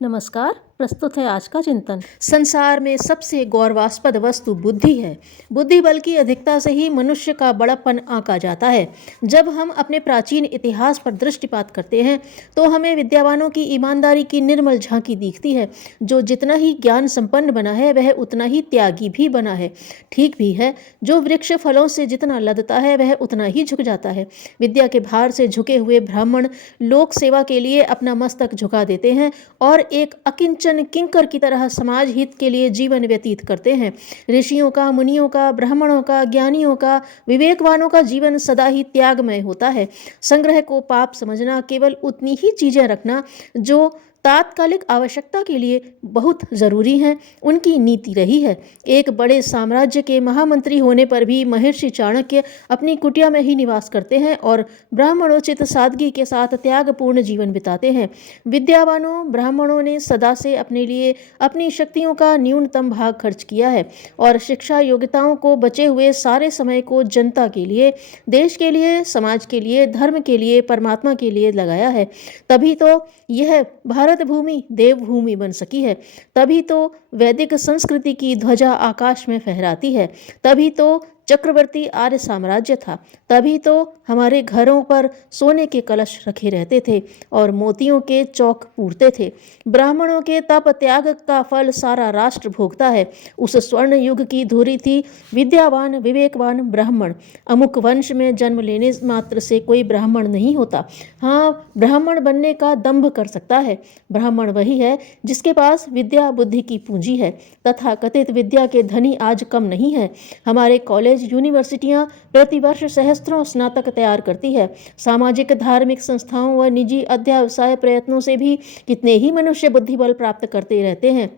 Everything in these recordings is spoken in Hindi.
नमस्कार। प्रस्तुत है आज का चिंतन। संसार में सबसे गौरवास्पद वस्तु बुद्धि है। बुद्धि बल की अधिकता से ही मनुष्य का बड़प्पन आंका जाता है। जब हम अपने प्राचीन इतिहास पर दृष्टिपात करते हैं तो हमें विद्यावानों की ईमानदारी की निर्मल झांकी दिखती है। जो जितना ही ज्ञान संपन्न बना है वह उतना ही त्यागी भी बना है। ठीक भी है, जो वृक्ष फलों से जितना लदता है वह उतना ही झुक जाता है। विद्या के भार से झुके हुए ब्राह्मण लोक सेवा के लिए अपना मस्तक झुका देते हैं और एक अकिंचन किंकर की तरह समाज हित के लिए जीवन व्यतीत करते हैं। ऋषियों का, मुनियों का, ब्राह्मणों का, ज्ञानियों का, विवेकवानों का जीवन सदा ही त्यागमय होता है। संग्रह को पाप समझना, केवल उतनी ही चीजें रखना जो तात्कालिक आवश्यकता के लिए बहुत जरूरी हैं, उनकी नीति रही है। एक बड़े साम्राज्य के महामंत्री होने पर भी महर्षि चाणक्य अपनी कुटिया में ही निवास करते हैं और ब्राह्मणोचित सादगी के साथ त्यागपूर्ण जीवन बिताते हैं। विद्यावानों ब्राह्मणों ने सदा से अपने लिए अपनी शक्तियों का न्यूनतम भाग खर्च किया है और शिक्षा योग्यताओं को बचे हुए सारे समय को जनता के लिए, देश के लिए, समाज के लिए, धर्म के लिए, परमात्मा के लिए लगाया है। तभी तो यह भारत भूमि देवभूमि बन सकी है। तभी तो वैदिक संस्कृति की ध्वजा आकाश में फहराती है। तभी तो चक्रवर्ती आर्य साम्राज्य था। तभी तो हमारे घरों पर सोने के कलश रखे रहते थे और मोतियों के चौक पूरते थे। ब्राह्मणों के तप त्याग का फल सारा राष्ट्र भोगता है। उस स्वर्ण युग की धुरी थी विद्यावान विवेकवान ब्राह्मण। अमुक वंश में जन्म लेने मात्र से कोई ब्राह्मण नहीं होता। हाँ, ब्राह्मण बनने का दंभ कर सकता है। ब्राह्मण वही है जिसके पास विद्या बुद्धि की पूंजी है। तथा कथित विद्या के धनी आज कम नहीं है। हमारे कॉलेज यूनिवर्सिटियां प्रतिवर्ष सहस्त्रों स्नातक तैयार करती है। सामाजिक धार्मिक संस्थाओं व निजी अध्यावसाय प्रयत्नों से भी कितने ही मनुष्य बुद्धिबल प्राप्त करते रहते हैं,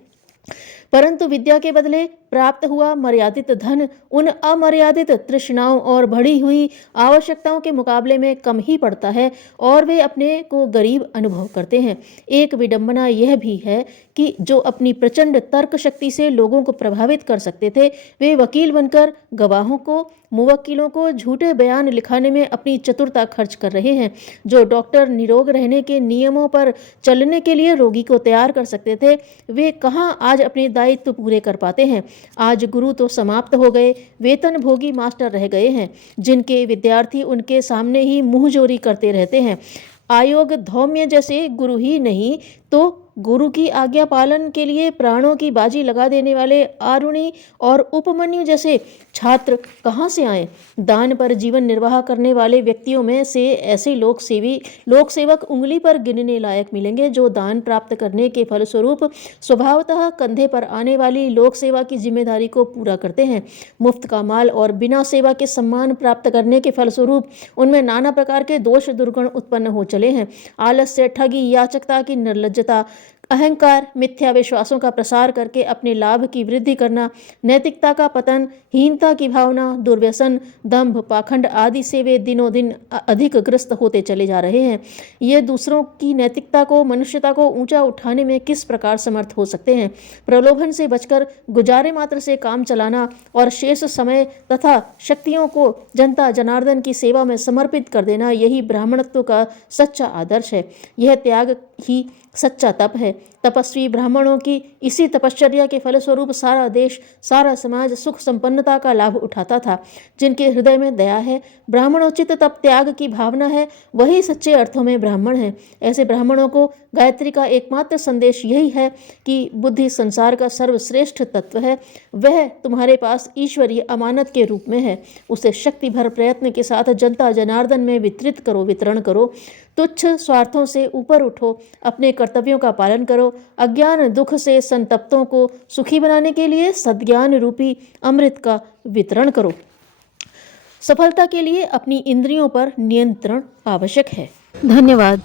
परंतु विद्या के बदले प्राप्त हुआ मर्यादित धन उन अमर्यादित तृष्णाओं और बढ़ी हुई आवश्यकताओं के मुकाबले में कम ही पड़ता है और वे अपने को गरीब अनुभव करते हैं। एक विडंबना यह भी है कि जो अपनी प्रचंड तर्क शक्ति से लोगों को प्रभावित कर सकते थे, वे वकील बनकर गवाहों को, मुवक्किलों को झूठे बयान लिखाने में अपनी चतुरता खर्च कर रहे हैं। जो डॉक्टर निरोग रहने के नियमों पर चलने के लिए रोगी को तैयार कर सकते थे, वे कहाँ आज अपने दायित्व पूरे कर पाते हैं। आज गुरु तो समाप्त हो गए, वेतन भोगी मास्टर रह गए हैं, जिनके विद्यार्थी उनके सामने ही मुंहजोरी करते रहते हैं। आयोग धौम्य जैसे गुरु ही नहीं तो गुरु की आज्ञा पालन के लिए प्राणों की बाजी लगा देने वाले आरुणि और उपमन्यु जैसे छात्र कहाँ से आए। दान पर जीवन निर्वाह करने वाले व्यक्तियों में से ऐसे लोक सेवक उंगली पर गिनने लायक मिलेंगे जो दान प्राप्त करने के फलस्वरूप स्वभावतः कंधे पर आने वाली लोक सेवा की जिम्मेदारी को पूरा करते हैं। मुफ्त का माल और बिना सेवा के सम्मान प्राप्त करने के फलस्वरूप उनमें नाना प्रकार के दोष दुर्गुण उत्पन्न हो चले हैं। आलस्य, ठगी, याचकता की निर्लज्जता, अहंकार, मिथ्या विश्वासों का प्रसार करके अपने लाभ की वृद्धि करना, नैतिकता का पतन, हीनता की भावना, दुर्व्यसन, दंभ, पाखंड आदि से वे दिनों दिन अधिक ग्रस्त होते चले जा रहे हैं। ये दूसरों की नैतिकता को, मनुष्यता को ऊंचा उठाने में किस प्रकार समर्थ हो सकते हैं। प्रलोभन से बचकर गुजारे मात्र से काम चलाना और शेष समय तथा शक्तियों को जनता जनार्दन की सेवा में समर्पित कर देना, यही ब्राह्मणत्व का सच्चा आदर्श है। यह त्याग ही सच्चा तप है। तपस्वी ब्राह्मणों की इसी तपश्चर्या के फलस्वरूप सारा देश, सारा समाज सुख संपन्नता का लाभ उठाता था। जिनके हृदय में दया है, ब्राह्मणोचित तप त्याग की भावना है, वही सच्चे अर्थों में ब्राह्मण है। ऐसे ब्राह्मणों को गायत्री का एकमात्र संदेश यही है कि बुद्धि संसार का सर्वश्रेष्ठ तत्व है। वह तुम्हारे पास ईश्वरीय अमानत के रूप में है। उसे शक्ति भर प्रयत्न के साथ जनता जनार्दन में वितरण करो। तुच्छ स्वार्थों से ऊपर उठो, अपने कर्तव्यों का पालन करो। अज्ञान दुख से संतप्तों को सुखी बनाने के लिए सद्ज्ञान रूपी अमृत का वितरण करो। सफलता के लिए अपनी इंद्रियों पर नियंत्रण आवश्यक है। धन्यवाद।